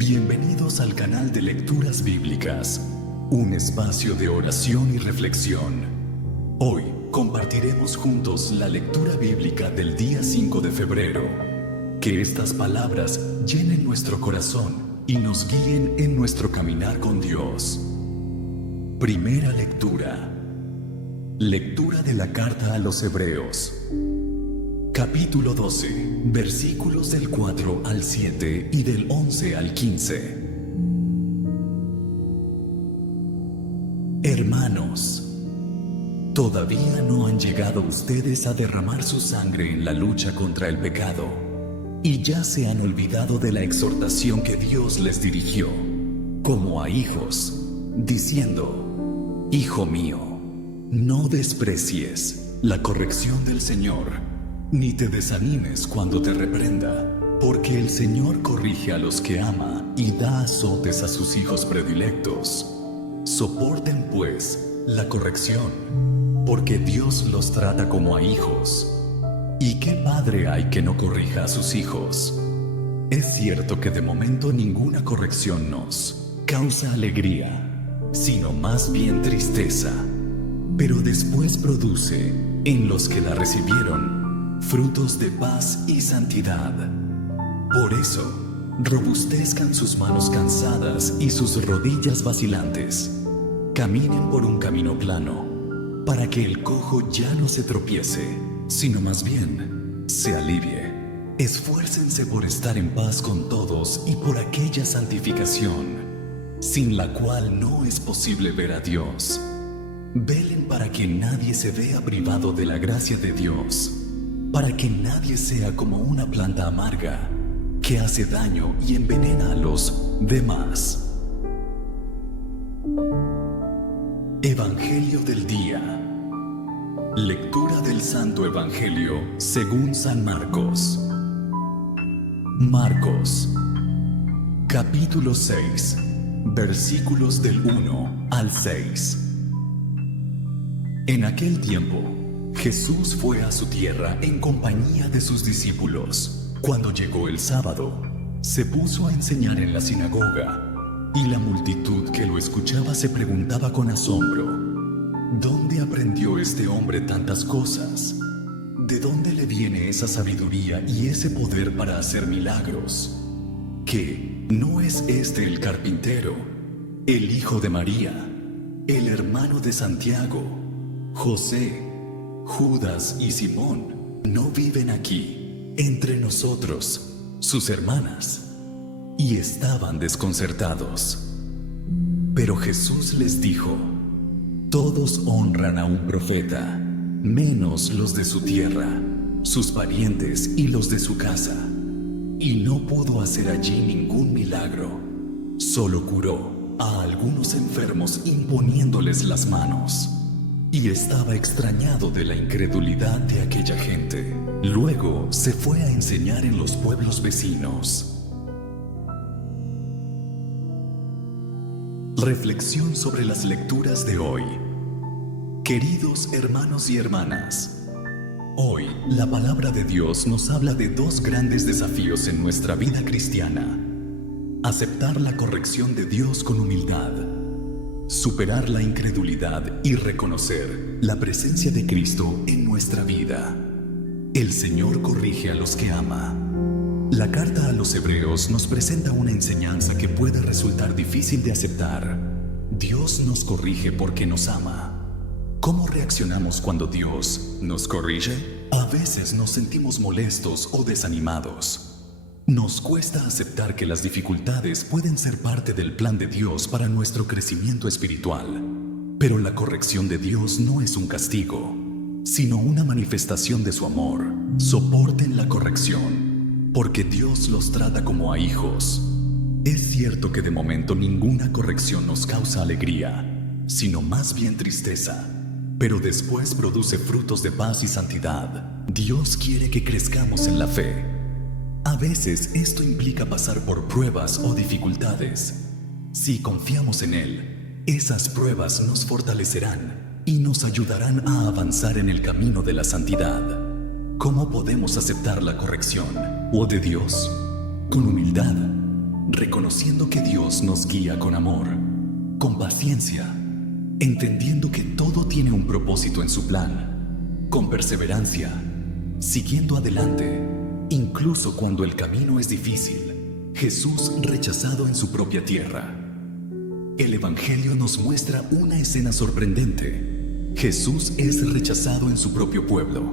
Bienvenidos al canal de Lecturas Bíblicas, un espacio de oración y reflexión. Hoy compartiremos juntos la lectura bíblica del día 5 de febrero. Que estas palabras llenen nuestro corazón y nos guíen en nuestro caminar con Dios. Primera lectura. Lectura de la carta a los Hebreos. Capítulo 12, versículos del 4 al 7 y del 11 al 15. Hermanos, todavía no han llegado ustedes a derramar su sangre en la lucha contra el pecado, y ya se han olvidado de la exhortación que Dios les dirigió, como a hijos, diciendo: Hijo mío, no desprecies la corrección del Señor, ni te desanimes cuando te reprenda, porque el Señor corrige a los que ama y da azotes a sus hijos predilectos. Soporten, pues, la corrección, porque Dios los trata como a hijos. ¿Y qué padre hay que no corrija a sus hijos? Es cierto que de momento ninguna corrección nos causa alegría, sino más bien tristeza, pero después produce, en los que la recibieron, frutos de paz y santidad. Por eso, robustezcan sus manos cansadas y sus rodillas vacilantes. Caminen por un camino plano, para que el cojo ya no se tropiece, sino más bien se alivie. Esfuércense por estar en paz con todos y por aquella santificación, sin la cual no es posible ver a Dios. Velen para que nadie se vea privado de la gracia de Dios, para que nadie sea como una planta amarga que hace daño y envenena a los demás. Evangelio del día. Lectura del Santo Evangelio según San Marcos. Marcos, capítulo 6, versículos del 1 al 6. En aquel tiempo, Jesús fue a su tierra en compañía de sus discípulos. Cuando llegó el sábado, se puso a enseñar en la sinagoga, y la multitud que lo escuchaba se preguntaba con asombro: ¿dónde aprendió este hombre tantas cosas? ¿De dónde le viene esa sabiduría y ese poder para hacer milagros? ¿Qué, no es este el carpintero, el hijo de María, el hermano de Santiago, José, Judas y Simón? ¿No viven aquí, entre nosotros, sus hermanas? Y estaban desconcertados. Pero Jesús les dijo: todos honran a un profeta, menos los de su tierra, sus parientes y los de su casa. Y no pudo hacer allí ningún milagro, solo curó a algunos enfermos imponiéndoles las manos. Y estaba extrañado de la incredulidad de aquella gente. Luego se fue a enseñar en los pueblos vecinos. Reflexión sobre las lecturas de hoy. Queridos hermanos y hermanas, hoy la palabra de Dios nos habla de dos grandes desafíos en nuestra vida cristiana: aceptar la corrección de Dios con humildad, superar la incredulidad y reconocer la presencia de Cristo en nuestra vida. El Señor corrige a los que ama. La carta a los Hebreos nos presenta una enseñanza que puede resultar difícil de aceptar. Dios nos corrige porque nos ama. ¿Cómo reaccionamos cuando Dios nos corrige? A veces nos sentimos molestos o desanimados. Nos cuesta aceptar que las dificultades pueden ser parte del plan de Dios para nuestro crecimiento espiritual. Pero la corrección de Dios no es un castigo, sino una manifestación de su amor. Soporten la corrección, porque Dios los trata como a hijos. Es cierto que de momento ninguna corrección nos causa alegría, sino más bien tristeza, pero después produce frutos de paz y santidad. Dios quiere que crezcamos en la fe. A veces esto implica pasar por pruebas o dificultades. Si confiamos en Él, esas pruebas nos fortalecerán y nos ayudarán a avanzar en el camino de la santidad. ¿Cómo podemos aceptar la corrección o de Dios? Con humildad, reconociendo que Dios nos guía con amor, con paciencia, entendiendo que todo tiene un propósito en su plan, con perseverancia, siguiendo adelante, incluso cuando el camino es difícil. Jesús rechazado en su propia tierra. El Evangelio nos muestra una escena sorprendente. Jesús es rechazado en su propio pueblo.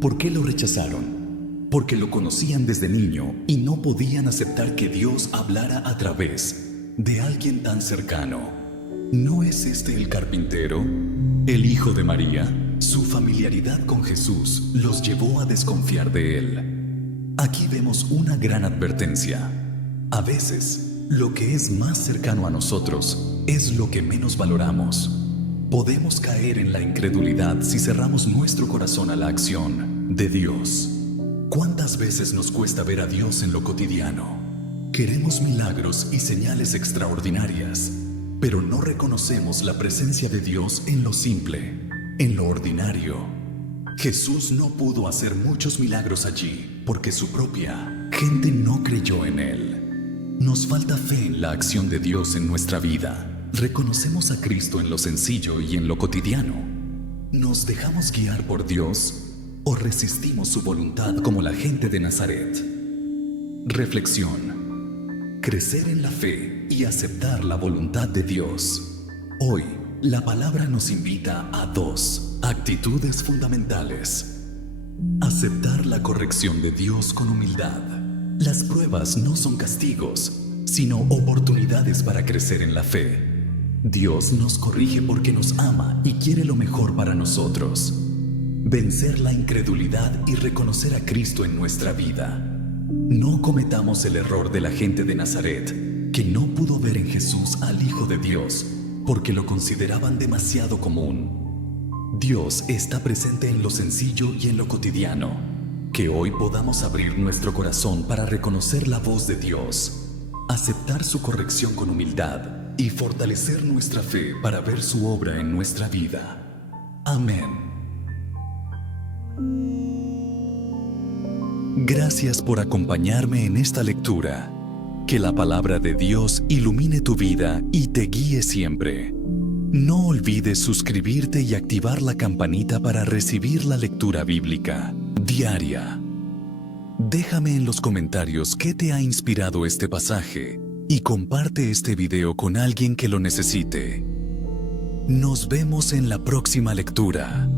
¿Por qué lo rechazaron? Porque lo conocían desde niño y no podían aceptar que Dios hablara a través de alguien tan cercano. ¿No es este el carpintero, el hijo de María? Su familiaridad con Jesús los llevó a desconfiar de él. Aquí vemos una gran advertencia. A veces, lo que es más cercano a nosotros es lo que menos valoramos. Podemos caer en la incredulidad si cerramos nuestro corazón a la acción de Dios. ¿Cuántas veces nos cuesta ver a Dios en lo cotidiano? Queremos milagros y señales extraordinarias, pero no reconocemos la presencia de Dios en lo simple, en lo ordinario. Jesús no pudo hacer muchos milagros allí porque su propia gente no creyó en él. Nos falta fe en la acción de Dios en nuestra vida. ¿Reconocemos a Cristo en lo sencillo y en lo cotidiano? ¿Nos dejamos guiar por Dios o resistimos su voluntad como la gente de Nazaret? Reflexión. Crecer en la fe y aceptar la voluntad de Dios. Hoy, la palabra nos invita a dos actitudes fundamentales. Aceptar la corrección de Dios con humildad. Las pruebas no son castigos, sino oportunidades para crecer en la fe. Dios nos corrige porque nos ama y quiere lo mejor para nosotros. Vencer la incredulidad y reconocer a Cristo en nuestra vida. No cometamos el error de la gente de Nazaret, que no pudo ver en Jesús al Hijo de Dios porque lo consideraban demasiado común. Dios está presente en lo sencillo y en lo cotidiano. Que hoy podamos abrir nuestro corazón para reconocer la voz de Dios, aceptar su corrección con humildad y fortalecer nuestra fe para ver su obra en nuestra vida. Amén. Gracias por acompañarme en esta lectura. Que la palabra de Dios ilumine tu vida y te guíe siempre. No olvides suscribirte y activar la campanita para recibir la lectura bíblica diaria. Déjame en los comentarios qué te ha inspirado este pasaje y comparte este video con alguien que lo necesite. Nos vemos en la próxima lectura.